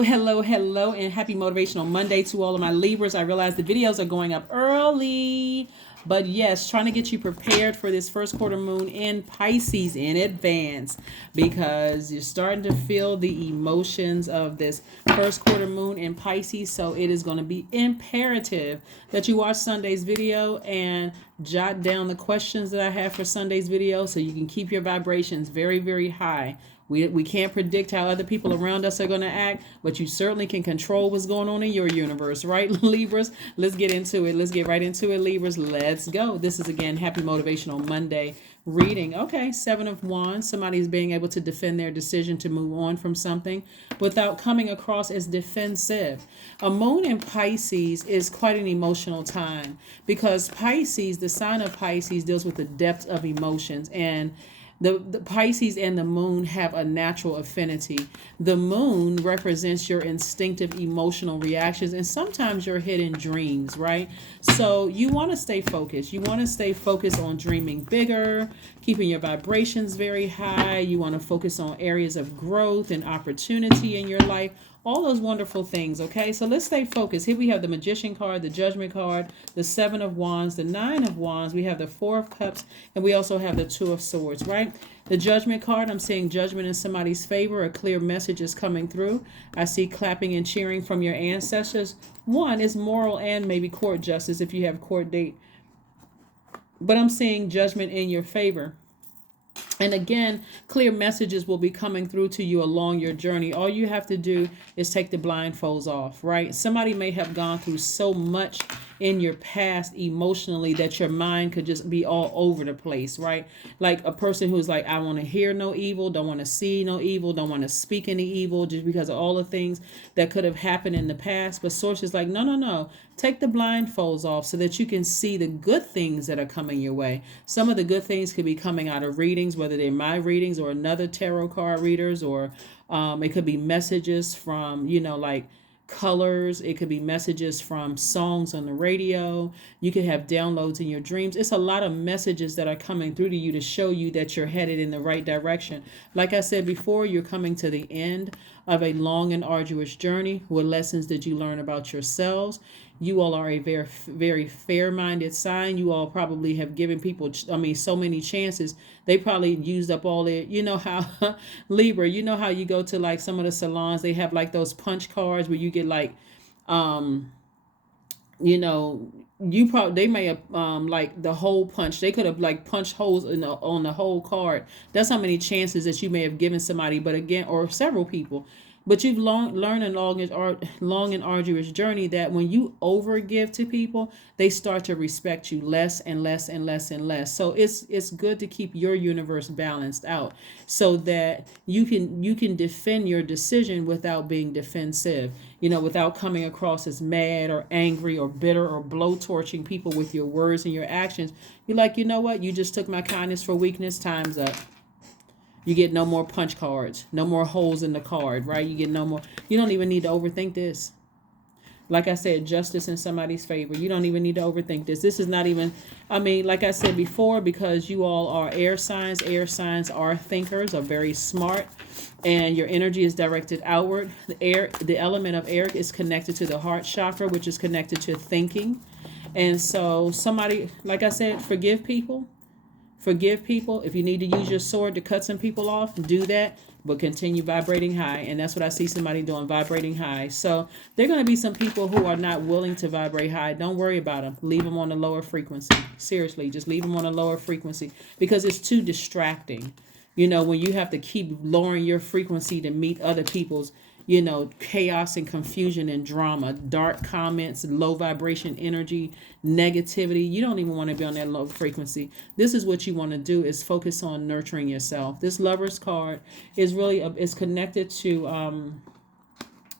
Hello, and happy Motivational Monday to all of my Libras. I realize the videos are going up early, but yes, trying to get you prepared for this first quarter moon in Pisces in advance because you're starting to feel the emotions of this first quarter moon in Pisces. So it is going to be imperative that you watch Sunday's video and jot down the questions that I have for Sunday's video so you can keep your vibrations very, very high. We can't predict how other people around us are going to act, but you certainly can control what's going on in your universe, right, Libras? Let's get into it. Let's get right into it, Libras. Let's go. This is, again, Happy Motivational Monday reading. Okay, Seven of Wands. Somebody's being able to defend their decision to move on from something without coming across as defensive. A moon in Pisces is quite an emotional time because Pisces, the sign of Pisces, deals with the depth of emotions, and the Pisces and the moon have a natural affinity. The moon represents your instinctive emotional reactions and sometimes your hidden dreams, right? So you want to stay focused. You want to stay focused on dreaming bigger, keeping your vibrations very high. You want to focus on areas of growth and opportunity in your life. All those wonderful things, okay? So let's stay focused. Here we have the Magician card, the Judgment card, the Seven of Wands, the Nine of Wands. We have the Four of Cups, and we also have the Two of Swords, right? The Judgment card, I'm seeing judgment in somebody's favor. A clear message is coming through. I see clapping and cheering from your ancestors. One is moral and maybe court justice if you have court date. But I'm seeing judgment in your favor. And again, clear messages will be coming through to you along your journey. All you have to do is take the blindfolds off, right? Somebody may have gone through so much in your past emotionally that your mind could just be all over the place, right? Like a person who's like, I want to hear no evil, don't want to see no evil, don't want to speak any evil just because of all the things that could have happened in the past. But Source is like, no. Take the blindfolds off so that you can see the good things that are coming your way. Some of the good things could be coming out of readings, whether they're my readings or another tarot card readers, or it could be messages from, like colors. It could be messages from songs on the radio. You could have downloads in your dreams. It's a lot of messages that are coming through to you to show you that you're headed in the right direction. Like I said before, you're coming to the end of a long and arduous journey. What lessons did you learn about yourselves? You all are a very, very fair-minded sign. You all probably have given people, so many chances. They probably used up all their, how, Libra, how you go to like some of the salons, they have like those punch cards where you get like, you probably, they may have like the hole punch. They could have like punched holes on the whole card. That's how many chances that you may have given somebody, but again, or several people. But you've learned a long and arduous journey that when you overgive to people, they start to respect you less and less and less and less. So it's good to keep your universe balanced out so that you can defend your decision without being defensive, without coming across as mad or angry or bitter or blowtorching people with your words and your actions. You're like, you know what? You just took my kindness for weakness. Time's up. You get no more punch cards, no more holes in the card, right? You get no more. You don't even need to overthink this. Like I said, justice in somebody's favor. You don't even need to overthink this. This is not even, like I said before, because you all are air signs. Air signs are thinkers, are very smart, and your energy is directed outward. The element of air is connected to the heart chakra, which is connected to thinking. And so somebody, like I said, forgive people. Forgive people. If you need to use your sword to cut some people off, do that, but continue vibrating high. And that's what I see somebody doing, vibrating high. So there are going to be some people who are not willing to vibrate high. Don't worry about them. Leave them on a lower frequency. Seriously, just leave them on a lower frequency because it's too distracting. When you have to keep lowering your frequency to meet other people's, chaos and confusion and drama, dark comments, low vibration energy, negativity. You don't even want to be on that low frequency. This is what you want to do, is focus on nurturing yourself. This Lover's card is really is connected to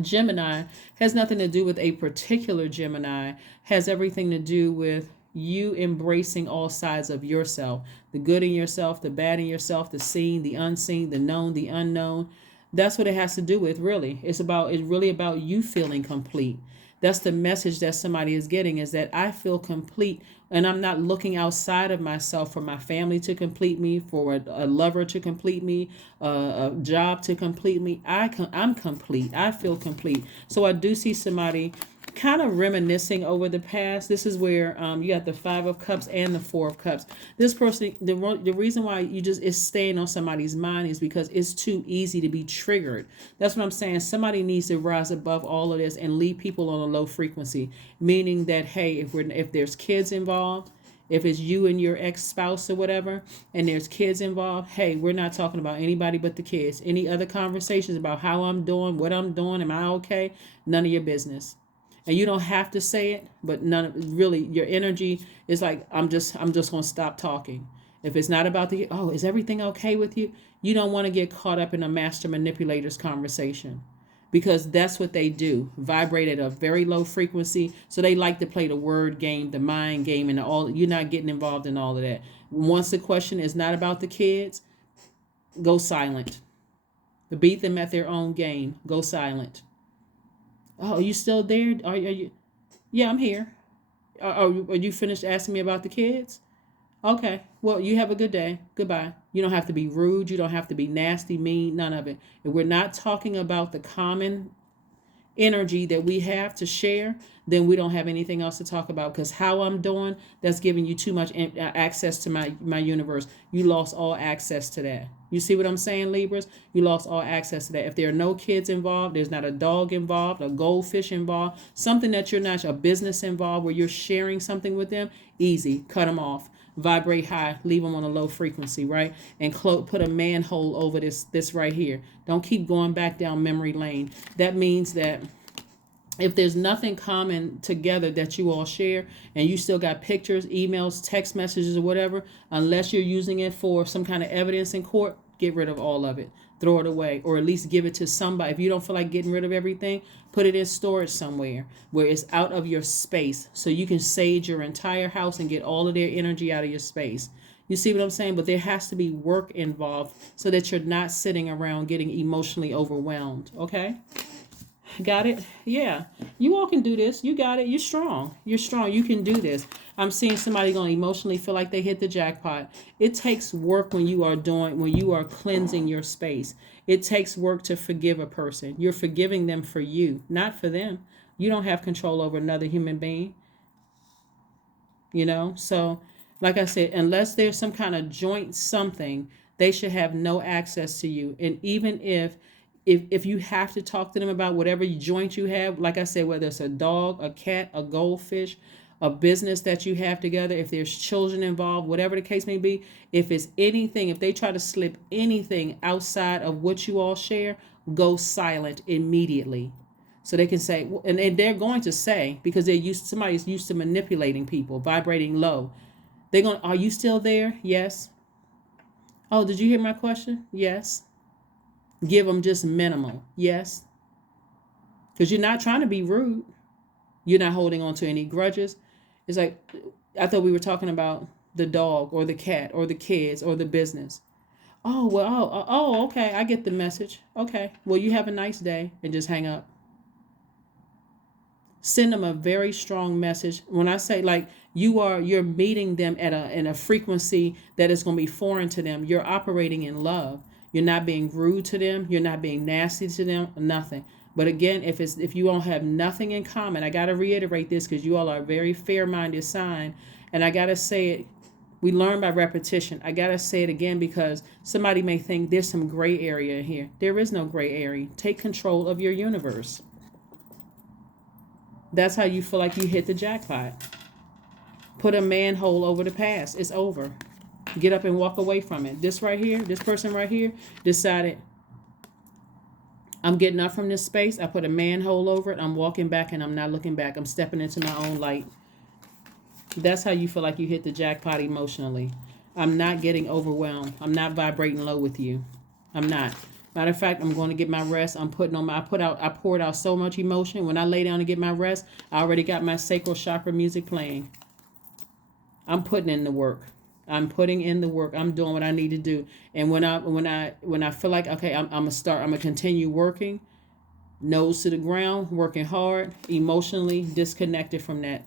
Gemini. Has nothing to do with a particular Gemini. Has everything to do with you embracing all sides of yourself, the good in yourself, the bad in yourself, the seen, the unseen, the known, the unknown. That's what it has to do with, really. It's really about you feeling complete. That's the message that somebody is getting, is that I feel complete, and I'm not looking outside of myself for my family to complete me, for a lover to complete me, a job to complete me. I'm complete. I feel complete. So I do see somebody kind of reminiscing over the past. This is where you got the Five of Cups and the Four of Cups. This person, the reason why you just is staying on somebody's mind is because it's too easy to be triggered. That's what I'm saying. Somebody needs to rise above all of this and leave people on a low frequency, meaning that, hey, if there's kids involved, if it's you and your ex-spouse or whatever, and there's kids involved, hey, we're not talking about anybody but the kids. Any other conversations about how I'm doing, what I'm doing, am I okay? None of your business. And you don't have to say it, but really your energy is like, I'm just going to stop talking. If it's not about is everything okay with you? You don't want to get caught up in a master manipulator's conversation, because that's what they do. Vibrate at a very low frequency. So they like to play the word game, the mind game, and all. You're not getting involved in all of that. Once the question is not about the kids, go silent. Beat them at their own game. Go silent. Oh, are you still there? Are you? Yeah, I'm here. Are you finished asking me about the kids? Okay. Well, you have a good day. Goodbye. You don't have to be rude. You don't have to be nasty, mean, none of it. And we're not talking about the common energy that we have to share, then we don't have anything else to talk about, because how I'm doing, that's giving you too much access to my universe. You lost all access to that. You see what I'm saying, Libras? You lost all access to that. If there are no kids involved, there's not a dog involved, a goldfish involved, something that you're not, a business involved where you're sharing something with them, easy, cut them off. Vibrate high, leave them on a low frequency, right? And put a manhole over this right here. Don't keep going back down memory lane. That means that if there's nothing common together that you all share, and you still got pictures, emails, text messages, or whatever, unless you're using it for some kind of evidence in court, get rid of all of it. Throw it away, or at least give it to somebody. If you don't feel like getting rid of everything, put it in storage somewhere where it's out of your space, so you can sage your entire house and get all of their energy out of your space. You see what I'm saying? But there has to be work involved so that you're not sitting around getting emotionally overwhelmed. Okay? Got it? Yeah. You all can do this. You got it. You're strong. You're strong. You can do this. I'm seeing somebody going to emotionally feel like they hit the jackpot. It takes work when you are cleansing your space. It takes work to forgive a person. You're forgiving them for you, not for them. You don't have control over another human being. So like I said, unless there's some kind of joint something, they should have no access to you. And even if you have to talk to them about whatever joint you have, like I said, whether it's a dog, a cat, a goldfish, a business that you have together, if there's children involved, whatever the case may be, if it's anything, if they try to slip anything outside of what you all share, go silent immediately. So they can say, and they're going to say, because somebody's used to manipulating people, vibrating low. They're going, are you still there? Yes. Oh, did you hear my question? Yes. Give them just minimal. Yes. Because you're not trying to be rude. You're not holding on to any grudges. It's like, I thought we were talking about the dog or the cat or the kids or the business. Oh, well, okay. I get the message. Okay. Well, you have a nice day, and just hang up. Send them a very strong message. When I say like you're meeting them in a frequency that is going to be foreign to them. You're operating in love. You're not being rude to them. You're not being nasty to them. Nothing. But again, if you all have nothing in common, I got to reiterate this because you all are a very fair-minded sign. And I got to say it, we learn by repetition. I got to say it again because somebody may think there's some gray area here. There is no gray area. Take control of your universe. That's how you feel like you hit the jackpot. Put a manhole over the past. It's over. Get up and walk away from it. This right here, this person right here decided, I'm getting up from this space. I put a manhole over it. I'm walking back and I'm not looking back. I'm stepping into my own light. That's how you feel like you hit the jackpot emotionally. I'm not getting overwhelmed. I'm not vibrating low with you. I'm not. Matter of fact, I'm going to get my rest. I poured out so much emotion. When I lay down to get my rest, I already got my sacral chakra music playing. I'm putting in the work. I'm putting in the work. I'm doing what I need to do. And when I feel like, okay, I'm gonna continue working, nose to the ground, working hard, emotionally disconnected from that.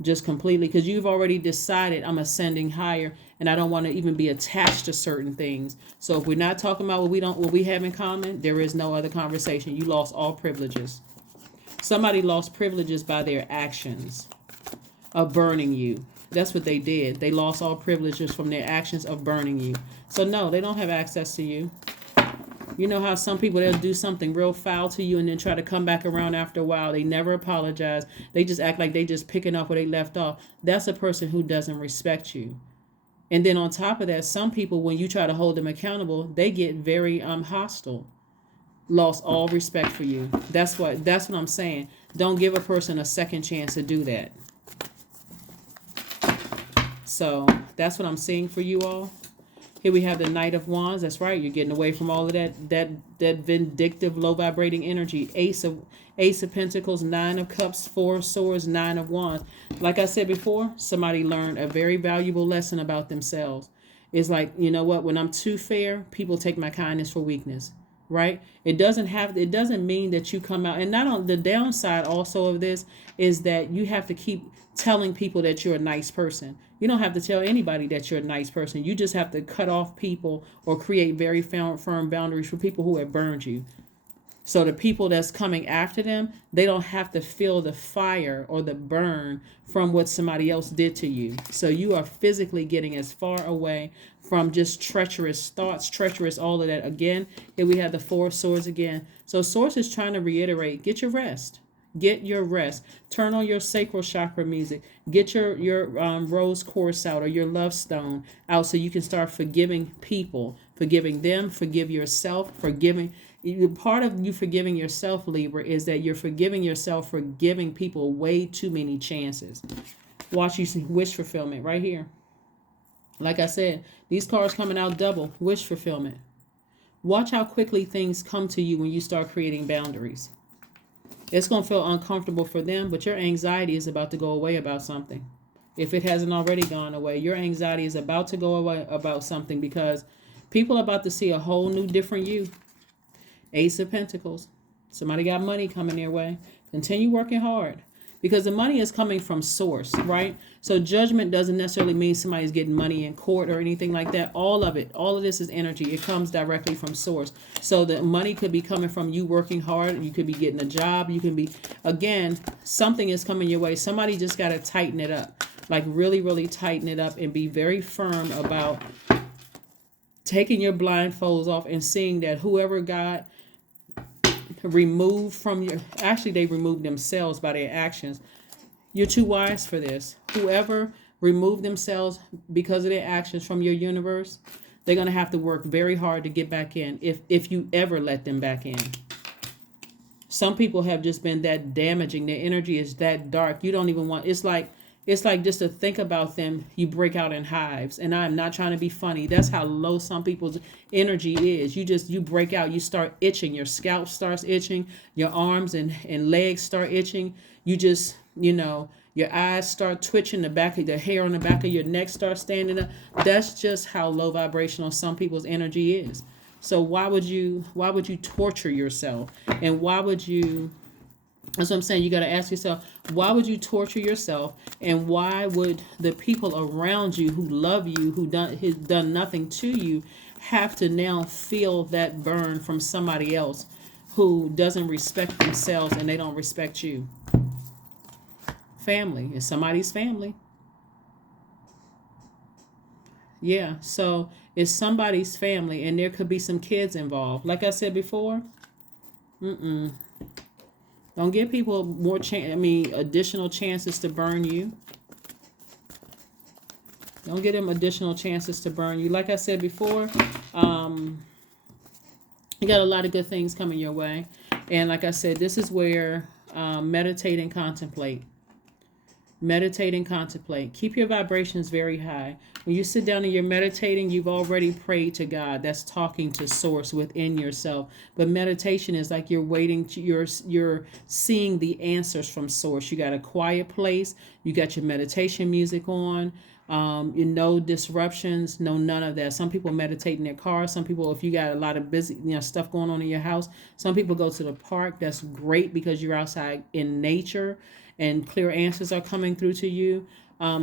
Just completely, because you've already decided I'm ascending higher and I don't want to even be attached to certain things. So if we're not talking about what we have in common, there is no other conversation. You lost all privileges. Somebody lost privileges by their actions of burning you. That's what they did. They lost all privileges from their actions of burning you. So no, they don't have access to you. You know how some people, they'll do something real foul to you and then try to come back around after a while. They never apologize. They just act like they just picking up where they left off. That's a person who doesn't respect you. And then on top of that, some people, when you try to hold them accountable, they get very hostile. Lost all respect for you. That's what I'm saying. Don't give a person a second chance to do that. So that's what I'm seeing for you all. Here we have the Knight of Wands. That's right. You're getting away from all of that vindictive, low vibrating energy. Ace of Pentacles, Nine of Cups, Four of Swords, Nine of Wands. Like I said before, somebody learned a very valuable lesson about themselves. It's like, you know what? When I'm too fair, people take my kindness for weakness. Right? It doesn't mean that you come out. And not on the downside also of this is that you have to keep telling people that you're a nice person. You don't have to tell anybody that you're a nice person. You just have to cut off people or create very firm boundaries for people who have burned you. So the people that's coming after them, they don't have to feel the fire or the burn from what somebody else did to you. So you are physically getting as far away from just treacherous thoughts, treacherous, all of that. Again, here we have the Four of Swords again. So Source is trying to reiterate, get your rest. Get your rest. Turn on your sacral chakra music. Get your rose quartz out or your love stone out so you can start forgiving people, forgiving them, forgive yourself, forgiving. Part of you forgiving yourself, Libra, is that you're forgiving yourself for giving people way too many chances. Watch you see wish fulfillment right here. Like I said, these cards coming out double. Wish fulfillment. Watch how quickly things come to you when you start creating boundaries. It's going to feel uncomfortable for them, but your anxiety is about to go away about something. If it hasn't already gone away, your anxiety is about to go away about something because people are about to see a whole new, different you. Ace of Pentacles. Somebody got money coming their way. Continue working hard because the money is coming from source, right? So judgment doesn't necessarily mean somebody's getting money in court or anything like that. All of this is energy. It comes directly from source. So the money could be coming from you working hard. You could be getting a job. You can be, again, something is coming your way. Somebody just got to tighten it up, like really, really tighten it up and be very firm about taking your blindfolds off and seeing that whoever got removed from your, actually they removed themselves by their actions. You're too wise for this. Whoever removed themselves because of their actions from your universe, they're going to have to work very hard to get back in if you ever let them back in. Some people have just been that damaging. Their energy is that dark. You don't even want, it's like just to think about them, you break out in hives. And I'm not trying to be funny. That's how low some people's energy is. You break out, you start itching. Your scalp starts itching. Your arms and legs start itching. You just, your eyes start twitching. The hair on the back of your neck starts standing up. That's just how low vibrational some people's energy is. So why would you torture yourself? And why would you, that's what I'm saying. You got to ask yourself, why would you torture yourself? And why would the people around you who love you, who've done nothing to you, have to now feel that burn from somebody else who doesn't respect themselves and they don't respect you? Family is somebody's family. Yeah, so it's somebody's family and there could be some kids involved. Like I said before, don't give people additional chances to burn you. Don't give them additional chances to burn you. Like I said before, you got a lot of good things coming your way. And like I said, this is where meditate and contemplate. Meditate and contemplate. Keep your vibrations very high. When you sit down and you're meditating, you've already prayed to God. That's talking to source within yourself. But meditation is like you're waiting, you're seeing the answers from source. You got a quiet place. You got your meditation music on. No disruptions, no none of that. Some people meditate in their car. Some people, if you got a lot of busy, stuff going on in your house, some people go to the park. That's great because you're outside in nature and clear answers are coming through to you.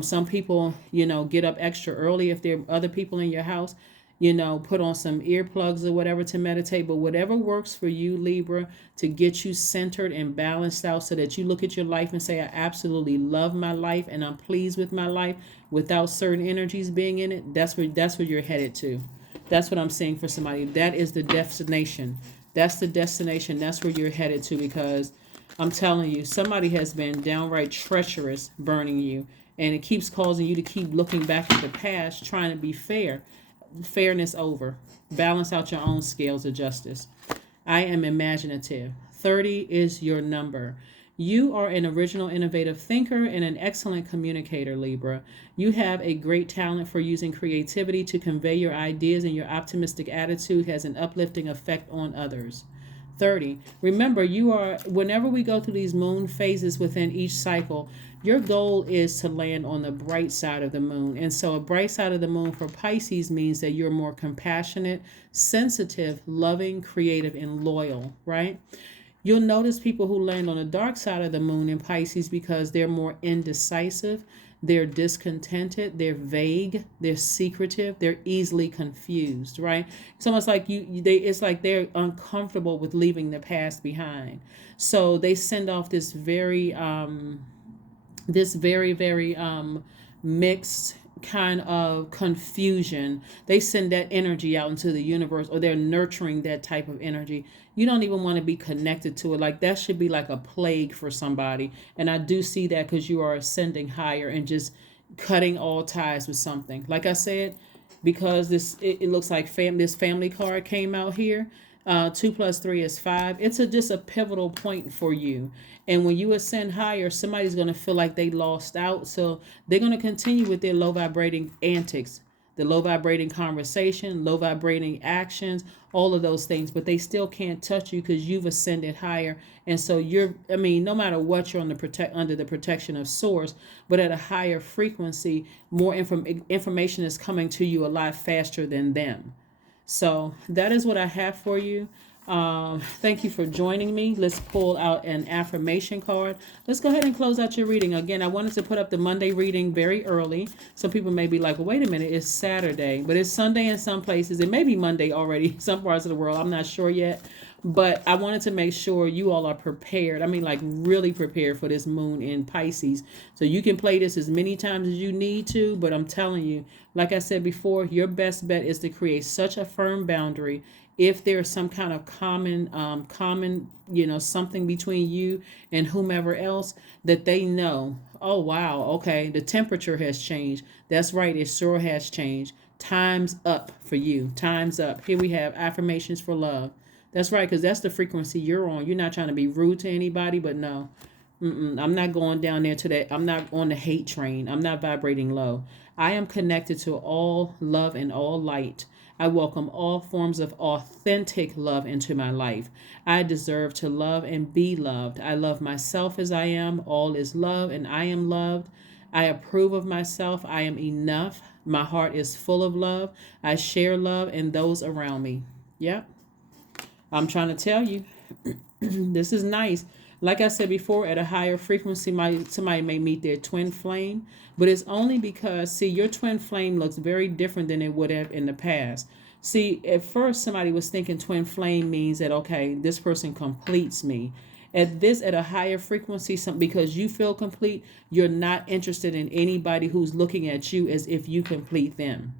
Some people, get up extra early if there are other people in your house, put on some earplugs or whatever to meditate. But whatever works for you, Libra, to get you centered and balanced out so that you look at your life and say, I absolutely love my life and I'm pleased with my life without certain energies being in it. That's where you're headed to. That's what I'm saying for somebody. That is the destination. That's the destination. That's where you're headed to, because I'm telling you, somebody has been downright treacherous burning you. And it keeps causing you to keep looking back at the past, trying to be fair. Fairness over. Balance out your own scales of justice. I am imaginative. 30 is your number. You are an original, innovative thinker and an excellent communicator, Libra. You have a great talent for using creativity to convey your ideas, and your optimistic attitude has an uplifting effect on others. 30. Remember, whenever we go through these moon phases within each cycle, your goal is to land on the bright side of the moon. And so a bright side of the moon for Pisces means that you're more compassionate, sensitive, loving, creative, and loyal, right? You'll notice people who land on the dark side of the moon in Pisces because they're more indecisive, they're discontented, they're vague, they're secretive, they're easily confused, right? It's almost like it's like they're uncomfortable with leaving the past behind. So they send off this very mixed kind of confusion. They send that energy out into the universe, or they're nurturing that type of energy. You don't even want to be connected to it. Like, that should be like a plague for somebody. And I do see that because you are ascending higher and just cutting all ties with something. Like I said, because it looks like this family card came out here. 2 + 3 is 5. It's just a pivotal point for you. And when you ascend higher, somebody's going to feel like they lost out. So they're going to continue with their low vibrating antics, the low vibrating conversation, low vibrating actions, all of those things. But they still can't touch you because you've ascended higher. And so no matter what, you're under the protection of Source, but at a higher frequency, more information is coming to you a lot faster than them. So that is what I have for you. Thank you for joining me. Let's pull out an affirmation card. Let's go ahead and close out your reading. Again, I wanted to put up the Monday reading very early. Some people may be like, well, wait a minute, it's Saturday, but it's Sunday in some places. It may be Monday already in some parts of the world. I'm not sure yet. But I wanted to make sure you all are prepared. I mean, like, really prepared for this moon in Pisces. So you can play this as many times as you need to. But I'm telling you, like I said before, your best bet is to create such a firm boundary. If there's some kind of common, something between you and whomever else, that they know, oh, wow, okay, the temperature has changed. That's right, it sure has changed. Time's up for you. Time's up. Here we have affirmations for love. That's right, because that's the frequency you're on. You're not trying to be rude to anybody, but no. I'm not going down there to that. I'm not on the hate train. I'm not vibrating low. I am connected to all love and all light. I welcome all forms of authentic love into my life. I deserve to love and be loved. I love myself as I am. All is love and I am loved. I approve of myself. I am enough. My heart is full of love. I share love and those around me. Yep. I'm trying to tell you, this is nice. Like I said before, at a higher frequency, somebody may meet their twin flame, but it's only because, see, your twin flame looks very different than it would have in the past. See, at first, somebody was thinking twin flame means that, okay, this person completes me. At a higher frequency, because you feel complete, you're not interested in anybody who's looking at you as if you complete them.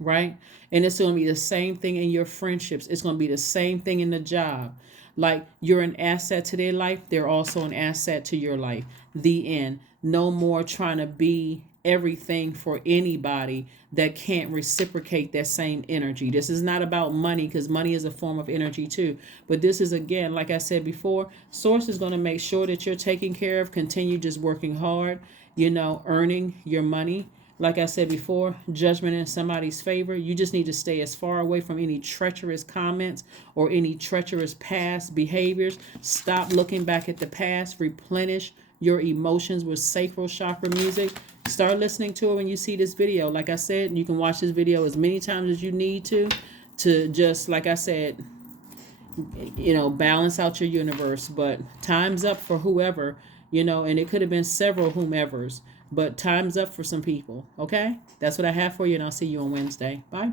Right? And it's going to be the same thing in your friendships. It's going to be the same thing in the job. Like, you're an asset to their life. They're also an asset to your life. The end. No more trying to be everything for anybody that can't reciprocate that same energy. This is not about money, because money is a form of energy too. But this is, again, like I said before, Source is going to make sure that you're taken care of. Continue just working hard, earning your money. Like I said before, judgment in somebody's favor. You just need to stay as far away from any treacherous comments or any treacherous past behaviors. Stop looking back at the past. Replenish your emotions with sacral chakra music. start listening to it when you see this video. Like I said, you can watch this video as many times as you need to just, like I said, balance out your universe. But time's up for whoever, and it could have been several whomevers, but time's up for some people. Okay, that's what I have for you, and I'll see you on Wednesday. Bye.